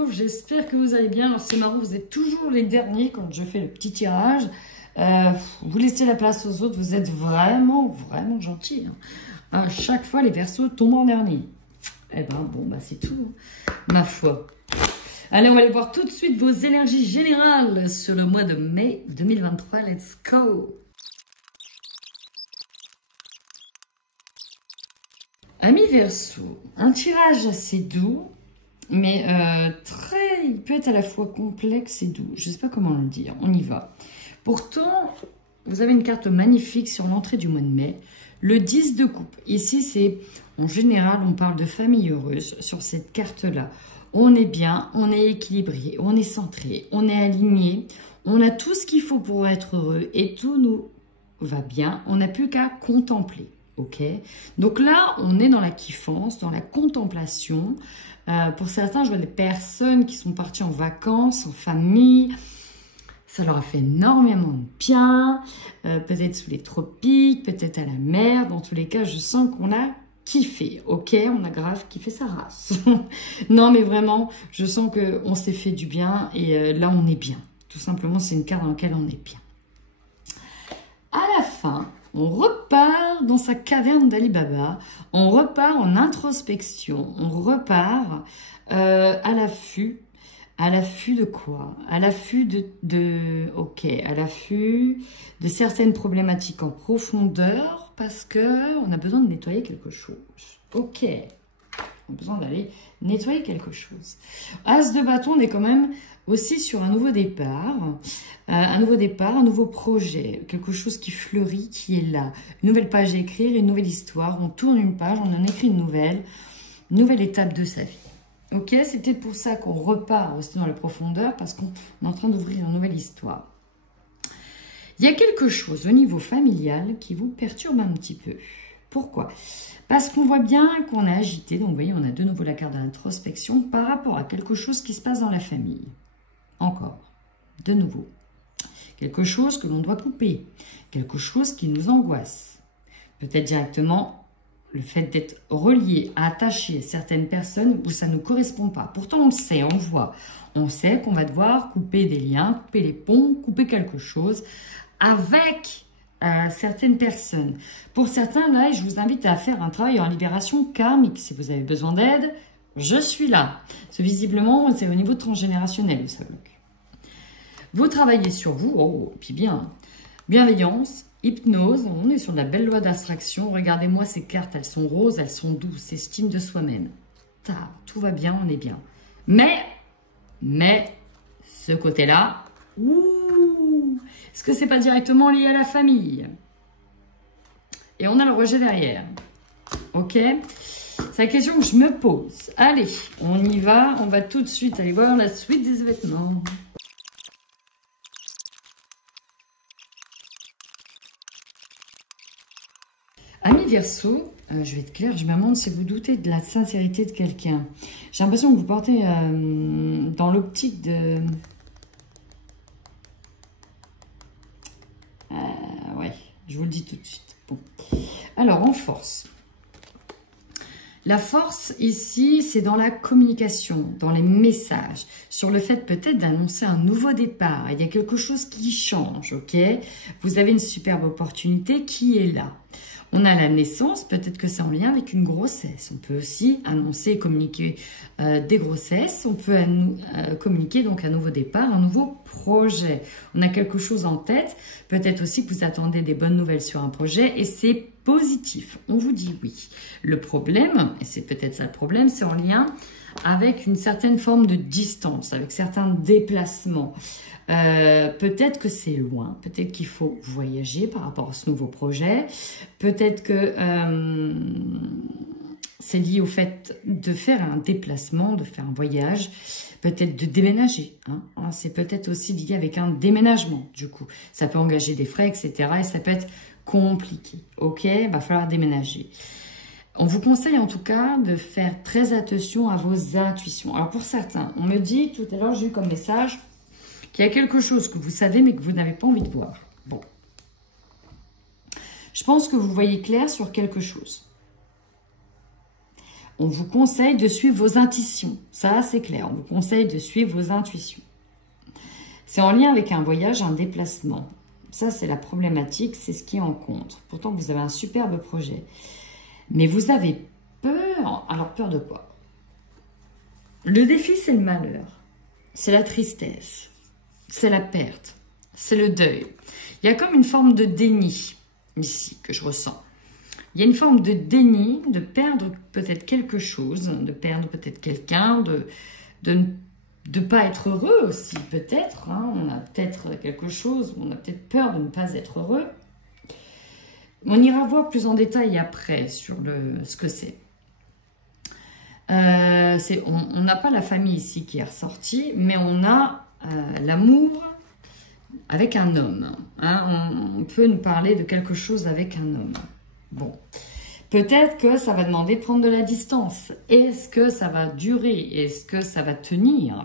Verseau, j'espère que vous allez bien. C'est marrant, vous êtes toujours les derniers quand je fais le petit tirage. Vous laissez la place aux autres, vous êtes vraiment, vraiment gentils. Hein. À chaque fois, les Verseaux tombent en dernier. Eh ben, bon, bah c'est tout, hein, ma foi. Allez, on va aller voir tout de suite vos énergies générales sur le mois de mai 2023. Let's go! Amis Verseau, un tirage assez doux, mais il peut être à la fois complexe et doux. Je ne sais pas comment le dire, on y va. Pourtant, vous avez une carte magnifique sur l'entrée du mois de mai, le 10 de coupe. Ici, c'est en général, on parle de famille heureuse sur cette carte-là. On est bien, on est équilibré, on est centré, on est aligné, on a tout ce qu'il faut pour être heureux et tout nous va bien. On n'a plus qu'à contempler. Ok, donc là, on est dans la kiffance, dans la contemplation. Pour certains, je vois des personnes qui sont parties en vacances, en famille. Ça leur a fait énormément de bien. Peut-être sous les tropiques, peut-être à la mer. Dans tous les cas, je sens qu'on a kiffé. Ok, on a grave kiffé sa race. Non, mais vraiment, je sens qu'on s'est fait du bien et là, on est bien. Tout simplement, c'est une carte dans laquelle on est bien. À la fin, on repart dans sa caverne d'Ali Baba, on repart en introspection, on repart à l'affût. À l'affût de quoi? À l'affût à l'affût de certaines problématiques en profondeur parce que on a besoin de nettoyer quelque chose. Ok, on a besoin d'aller nettoyer quelque chose. As de bâton, on est quand même aussi sur un nouveau départ, un nouveau projet, quelque chose qui fleurit, qui est là. Une nouvelle page à écrire, une nouvelle histoire. On tourne une page, on en écrit une nouvelle étape de sa vie. Ok, c'était pour ça qu'on repart aussi dans les profondeurs, parce qu'on est en train d'ouvrir une nouvelle histoire. Il y a quelque chose au niveau familial qui vous perturbe un petit peu. Pourquoi? Parce qu'on voit bien qu'on est agité, donc vous voyez, on a de nouveau la carte de l'introspection par rapport à quelque chose qui se passe dans la famille. Encore, de nouveau, quelque chose que l'on doit couper, quelque chose qui nous angoisse. Peut-être directement le fait d'être relié, attaché à certaines personnes où ça ne nous correspond pas. Pourtant, on le sait, on le voit. On sait qu'on va devoir couper des liens, couper les ponts, couper quelque chose avec certaines personnes. Pour certains, là, je vous invite à faire un travail en libération karmique. Si vous avez besoin d'aide, je suis là. Parce que visiblement, c'est au niveau transgénérationnel, ça bloque. Vous travaillez sur vous, oh, puis bien, bienveillance, hypnose, on est sur de la belle loi d'abstraction. Regardez-moi ces cartes, elles sont roses, elles sont douces, estime de soi-même. Tout va bien, on est bien. Mais, ce côté-là, est-ce que c'est pas directement lié à la famille? Et on a le rejet derrière. Ok? C'est la question que je me pose. Allez, on y va, on va tout de suite aller voir la suite des événements. Amis Verseau, je vais être claire, je me demande si vous doutez de la sincérité de quelqu'un. J'ai l'impression que vous portez dans l'optique de... ouais, je vous le dis tout de suite. Bon. Alors, en force. La force ici, c'est dans la communication, dans les messages, sur le fait peut-être d'annoncer un nouveau départ. Il y a quelque chose qui change, ok? Vous avez une superbe opportunité qui est là. On a la naissance, peut-être que c'est en lien avec une grossesse. On peut aussi annoncer et communiquer des grossesses. On peut communiquer donc un nouveau départ, un nouveau projet. On a quelque chose en tête. Peut-être aussi que vous attendez des bonnes nouvelles sur un projet et c'est positif. On vous dit oui. Le problème, et c'est peut-être ça le problème, c'est en lien avec une certaine forme de distance, avec certains déplacements. Peut-être que c'est loin, peut-être qu'il faut voyager par rapport à ce nouveau projet, peut-être que c'est lié au fait de faire un déplacement, de faire un voyage, peut-être de déménager. Hein. C'est peut-être aussi lié avec un déménagement, du coup. Ça peut engager des frais, etc. Et ça peut être compliqué. Ok, il va falloir déménager. On vous conseille en tout cas de faire très attention à vos intuitions. Alors pour certains, on me dit, tout à l'heure j'ai eu comme message qu'il y a quelque chose que vous savez mais que vous n'avez pas envie de voir. Bon. Je pense que vous voyez clair sur quelque chose. on vous conseille de suivre vos intuitions. Ça, c'est clair. On vous conseille de suivre vos intuitions. C'est en lien avec un voyage, un déplacement. Ça, c'est la problématique, c'est ce qui est en contre. Pourtant, vous avez un superbe projet. Mais vous avez peur. Alors, peur de quoi? Le défi, c'est le malheur. C'est la tristesse. C'est la perte. C'est le deuil. Il y a comme une forme de déni ici que je ressens. Il y a une forme de déni, de perdre peut-être quelque chose, de perdre peut-être quelqu'un, de ne pas être heureux aussi, peut-être. Hein. On a peut-être quelque chose, on a peut-être peur de ne pas être heureux. On ira voir plus en détail après sur ce que c'est. On n'a pas la famille ici qui est ressortie, mais on a l'amour avec un homme. Hein. On peut nous parler de quelque chose avec un homme. Bon, peut-être que ça va demander de prendre de la distance. Est-ce que ça va durer? Est-ce que ça va tenir?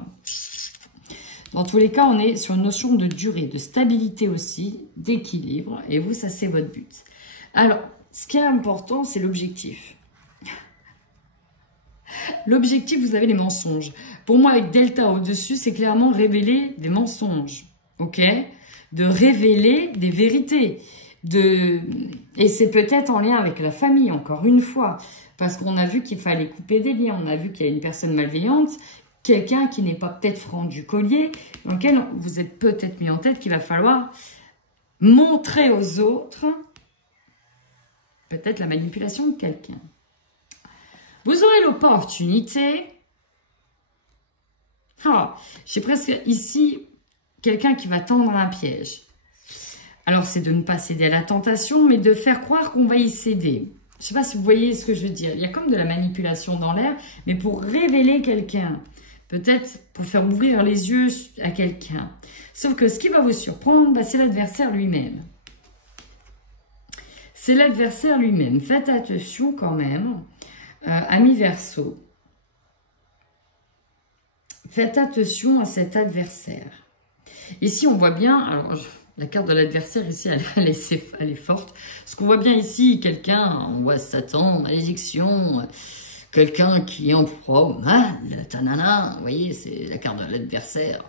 Dans tous les cas, on est sur une notion de durée, de stabilité aussi, d'équilibre. Et vous, ça, c'est votre but. Alors, ce qui est important, c'est l'objectif. L'objectif, vous avez les mensonges. Pour moi, avec Delta au-dessus, c'est clairement révéler des mensonges. Ok? De révéler des vérités. Et c'est peut-être en lien avec la famille, encore une fois. Parce qu'on a vu qu'il fallait couper des liens. On a vu qu'il y a une personne malveillante. Quelqu'un qui n'est pas peut-être franc du collier. Dans lequel vous êtes peut-être mis en tête qu'il va falloir montrer aux autres peut-être la manipulation de quelqu'un. Vous aurez l'opportunité. J'ai presque ici quelqu'un qui va tendre un piège. Alors, c'est de ne pas céder à la tentation, mais de faire croire qu'on va y céder. Je ne sais pas si vous voyez ce que je veux dire. Il y a comme de la manipulation dans l'air, mais pour révéler quelqu'un. Peut-être pour faire ouvrir les yeux à quelqu'un. Sauf que ce qui va vous surprendre, c'est l'adversaire lui-même. C'est l'adversaire lui-même. Faites attention quand même, amis Verseau. Faites attention à cet adversaire. Ici, on voit bien... Alors, la carte de l'adversaire, ici, elle est forte. Ce qu'on voit bien ici, quelqu'un, on voit Satan, malédiction, quelqu'un qui est en proie au mal, tanana, vous voyez, c'est la carte de l'adversaire,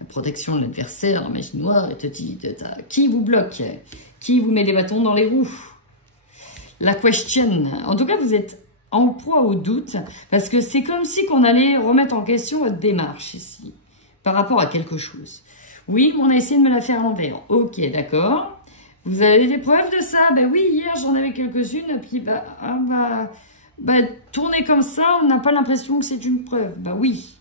la protection de l'adversaire, la magie noire, qui vous bloque, qui vous met des bâtons dans les roues. La question, en tout cas, vous êtes en proie au doute, parce que c'est comme si qu'on allait remettre en question votre démarche ici, par rapport à quelque chose. Oui, on a essayé de me la faire à l'envers. Ok, d'accord. Vous avez des preuves de ça? Ben oui, hier j'en avais quelques-unes. Puis tourner comme ça, on n'a pas l'impression que c'est une preuve. Ben oui.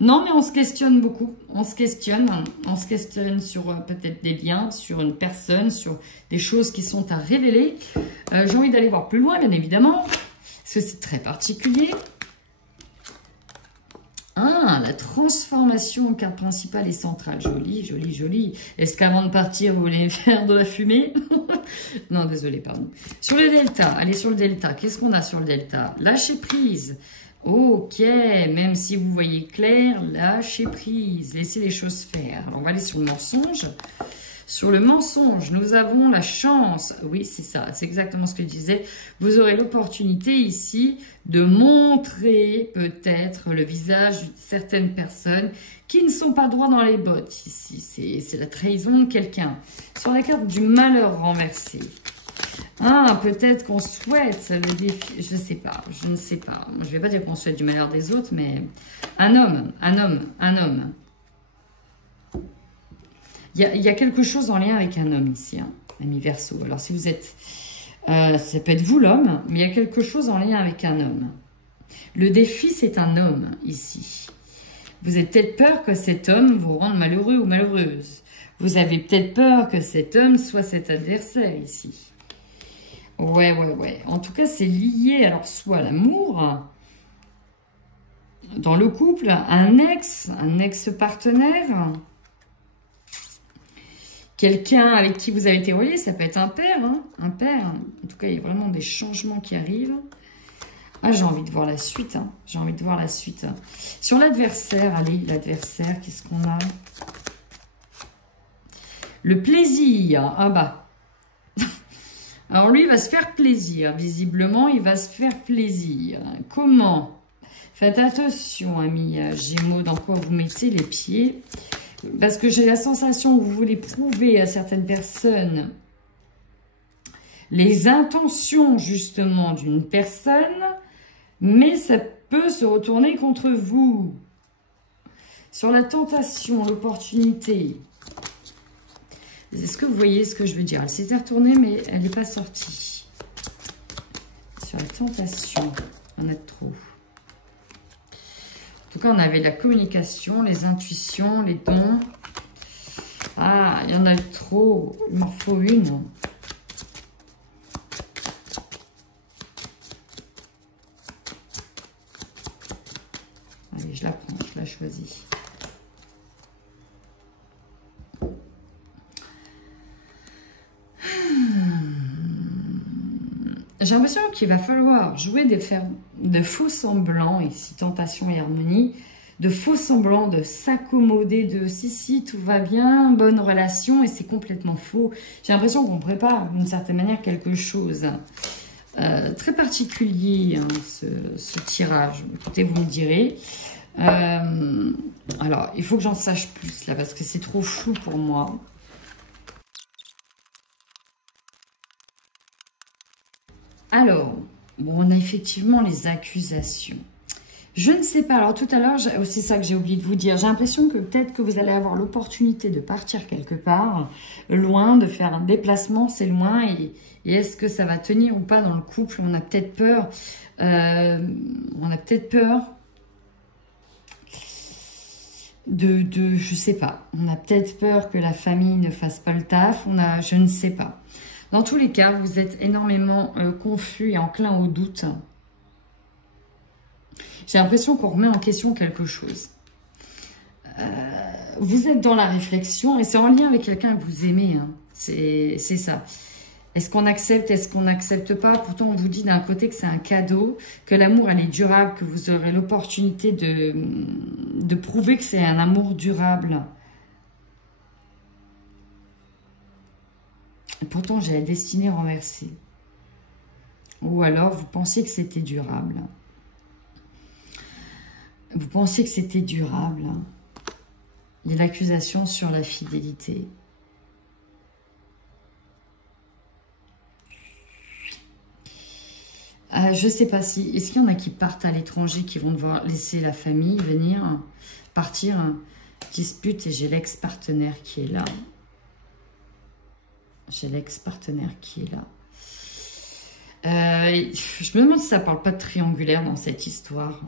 Non, mais on se questionne beaucoup. On se questionne sur peut-être des liens, sur une personne, sur des choses qui sont à révéler. J'ai envie d'aller voir plus loin, bien évidemment. Parce que c'est très particulier. Ah, la transformation en carte principale et centrale. Joli, joli, joli. Est-ce qu'avant de partir, vous voulez faire de la fumée? Non, désolé, pardon. Sur le delta, allez sur le delta. Qu'est-ce qu'on a sur le delta? Lâcher prise. Ok, même si vous voyez clair, lâchez prise. Laissez les choses faire. Alors, on va aller sur le mensonge. Sur le mensonge, nous avons la chance, oui c'est ça, c'est exactement ce que je disais, vous aurez l'opportunité ici de montrer peut-être le visage de certaines personnes qui ne sont pas droits dans les bottes ici, c'est la trahison de quelqu'un. Sur la carte du malheur renversé, peut-être qu'on souhaite le défi, je ne sais pas, je ne sais pas, je ne vais pas dire qu'on souhaite du malheur des autres, mais un homme. Il y a quelque chose en lien avec un homme ici, ami Verseau. Alors, si vous êtes... ça peut être vous l'homme, mais il y a quelque chose en lien avec un homme. Le défi, c'est un homme ici. Vous avez peut-être peur que cet homme vous rende malheureux ou malheureuse. Vous avez peut-être peur que cet homme soit cet adversaire ici. Ouais. En tout cas, c'est lié, alors, soit à l'amour, dans le couple, un ex-partenaire... Quelqu'un avec qui vous avez été relié, ça peut être un père, un père. En tout cas, il y a vraiment des changements qui arrivent. Ah, j'ai envie de voir la suite, J'ai envie de voir la suite. Sur l'adversaire, allez, l'adversaire, qu'est-ce qu'on a? Le plaisir, Alors lui, il va se faire plaisir. Visiblement, il va se faire plaisir. Comment? Faites attention, amis Gémeaux, dans quoi vous mettez les pieds. Parce que j'ai la sensation que vous voulez prouver à certaines personnes les intentions, justement, d'une personne. Mais ça peut se retourner contre vous. Sur la tentation, l'opportunité. Est-ce que vous voyez ce que je veux dire? Elle s'était retournée, mais elle n'est pas sortie. Sur la tentation, on a trop. En tout cas, on avait la communication, les intuitions, les dons. Ah, il y en a trop. Il m'en faut une. Allez, je la prends, je la choisis. J'ai l'impression qu'il va falloir jouer de faux semblants, ici, tentation et harmonie, de faux semblants, de s'accommoder, de si, tout va bien, bonne relation, et c'est complètement faux. J'ai l'impression qu'on prépare d'une certaine manière quelque chose. Très particulier, hein, ce tirage. Écoutez, vous me direz. Alors, il faut que j'en sache plus, là, parce que c'est trop flou pour moi. Alors, bon, on a effectivement les accusations. Je ne sais pas. Alors, tout à l'heure, c'est ça que j'ai oublié de vous dire. J'ai l'impression que peut-être que vous allez avoir l'opportunité de partir quelque part, loin, de faire un déplacement, c'est loin. Et est-ce que ça va tenir ou pas dans le couple? On a peut-être peur. Je sais pas. On a peut-être peur que la famille ne fasse pas le taf. Je ne sais pas. Dans tous les cas, vous êtes énormément confus et enclin au doute. J'ai l'impression qu'on remet en question quelque chose. Vous êtes dans la réflexion et c'est en lien avec quelqu'un que vous aimez. Hein. C'est ça. Est-ce qu'on accepte, est-ce qu'on n'accepte pas? Pourtant, on vous dit d'un côté que c'est un cadeau, que l'amour, elle est durable, que vous aurez l'opportunité de prouver que c'est un amour durable. Et pourtant, j'ai la destinée renversée. Ou alors, vous pensiez que c'était durable. Vous pensiez que c'était durable. Il y a l'accusation sur la fidélité. Je ne sais pas si... Est-ce qu'il y en a qui partent à l'étranger, qui vont devoir laisser la famille, venir, partir, dispute, et j'ai l'ex-partenaire qui est là. J'ai l'ex-partenaire qui est là. Je me demande si ça ne parle pas de triangulaire dans cette histoire.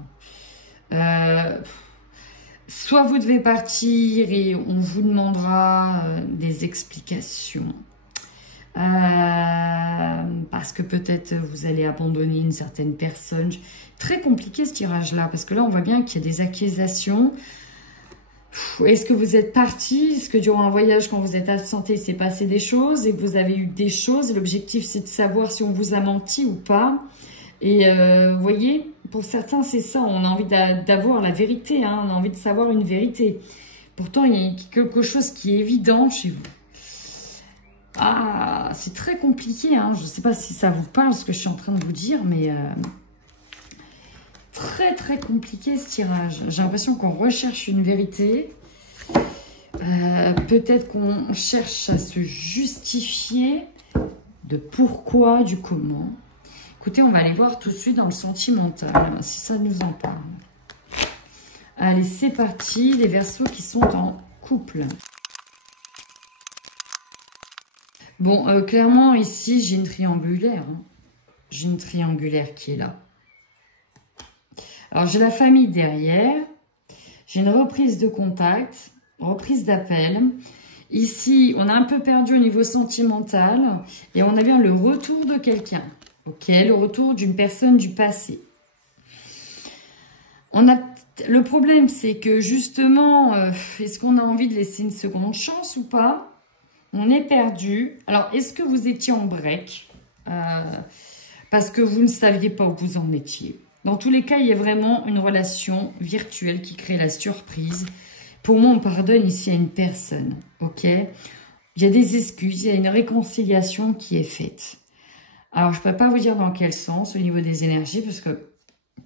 Soit vous devez partir et on vous demandera des explications. Parce que peut-être vous allez abandonner une certaine personne. Très compliqué ce tirage-là, parce que là, on voit bien qu'il y a des accusations. Est-ce que vous êtes parti? Est-ce que durant un voyage, quand vous êtes absenté, il s'est passé des choses et que vous avez eu des choses? L'objectif, c'est de savoir si on vous a menti ou pas. Et vous voyez, pour certains, c'est ça. On a envie d'avoir la vérité. Hein, on a envie de savoir une vérité. Pourtant, il y a quelque chose qui est évident chez vous. Ah, c'est très compliqué. Hein. Je ne sais pas si ça vous parle, ce que je suis en train de vous dire, mais... très très compliqué ce tirage. J'ai l'impression qu'on recherche une vérité. Peut-être qu'on cherche à se justifier de pourquoi, du comment. Écoutez, on va aller voir tout de suite dans le sentimental, si ça nous en parle. Allez, c'est parti. Les Verseaux qui sont en couple. Bon, clairement, ici, j'ai une triangulaire. Hein. J'ai une triangulaire qui est là. Alors, j'ai la famille derrière. J'ai une reprise de contact, reprise d'appel. Ici, on a un peu perdu au niveau sentimental. Et on a bien le retour de quelqu'un. Ok, le retour d'une personne du passé. Le problème, c'est que justement, est-ce qu'on a envie de laisser une seconde chance ou pas? On est perdu. Alors, est-ce que vous étiez en break parce que vous ne saviez pas où vous en étiez? Dans tous les cas, il y a vraiment une relation virtuelle qui crée la surprise. Pour moi, on pardonne ici à une personne, ok? Il y a des excuses, il y a une réconciliation qui est faite. Alors, je ne peux pas vous dire dans quel sens au niveau des énergies, parce qu'il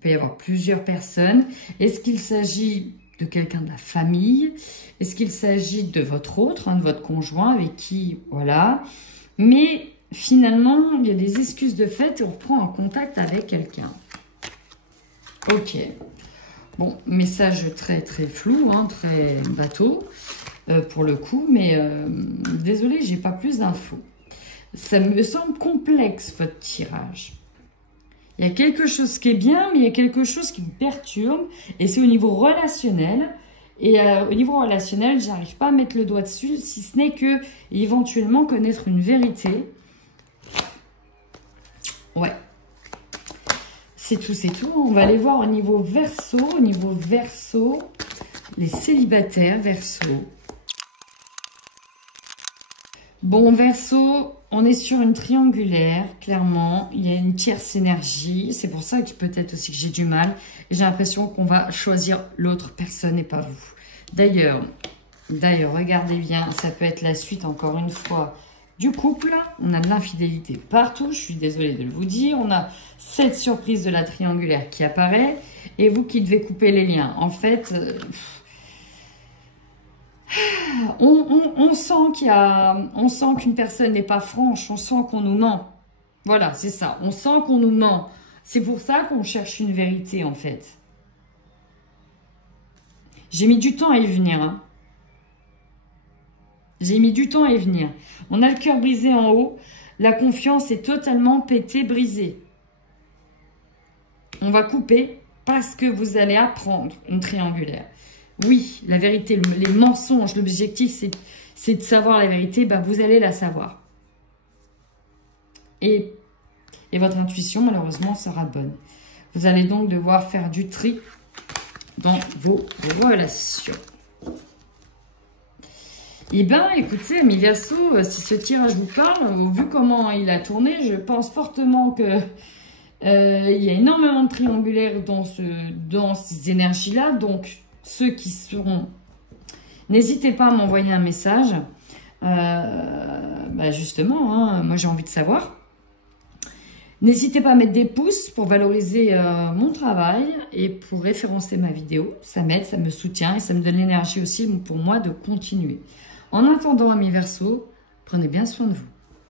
peut y avoir plusieurs personnes. Est-ce qu'il s'agit de quelqu'un de la famille? Est-ce qu'il s'agit de votre autre, de votre conjoint avec qui, voilà. Mais finalement, il y a des excuses de fait et on reprend en contact avec quelqu'un. Ok. Bon, message très très flou, hein, très bateau pour le coup, mais désolé, j'ai pas plus d'infos. Ça me semble complexe votre tirage. Il y a quelque chose qui est bien, mais il y a quelque chose qui me perturbe, et c'est au niveau relationnel. Et au niveau relationnel, j'arrive pas à mettre le doigt dessus, si ce n'est que éventuellement connaître une vérité. Ouais. C'est tout, c'est tout. On va aller voir au niveau Verseau. Au niveau Verseau, les célibataires Verseau. Bon, Verseau, on est sur une triangulaire, clairement. Il y a une tierce énergie. C'est pour ça que peut-être aussi que j'ai du mal. J'ai l'impression qu'on va choisir l'autre personne et pas vous. D'ailleurs, regardez bien, ça peut être la suite, encore une fois, du couple. On a de l'infidélité partout, je suis désolée de vous dire. On a cette surprise de la triangulaire qui apparaît. Et vous qui devez couper les liens. En fait... on sent qu'une personne n'est pas franche, on sent qu'on nous ment. Voilà, c'est ça. On sent qu'on nous ment. C'est pour ça qu'on cherche une vérité, en fait. J'ai mis du temps à y venir. Hein. J'ai mis du temps à y venir. On a le cœur brisé en haut. La confiance est totalement pétée, brisée. On va couper parce que vous allez apprendre une triangulaire. Oui, la vérité, les mensonges, l'objectif, c'est de savoir la vérité. Ben, vous allez la savoir. Et votre intuition, malheureusement, sera bonne. Vous allez donc devoir faire du tri dans vos relations. Eh bien, écoutez, mes Verseaux, si ce tirage vous parle, vu comment il a tourné, je pense fortement que il y a énormément de triangulaires dans ces énergies-là. Donc, ceux qui seront... N'hésitez pas à m'envoyer un message. Justement, hein, moi j'ai envie de savoir. N'hésitez pas à mettre des pouces pour valoriser mon travail et pour référencer ma vidéo. Ça m'aide, ça me soutient et ça me donne l'énergie aussi pour moi de continuer. En attendant, mes Verseaux, prenez bien soin de vous.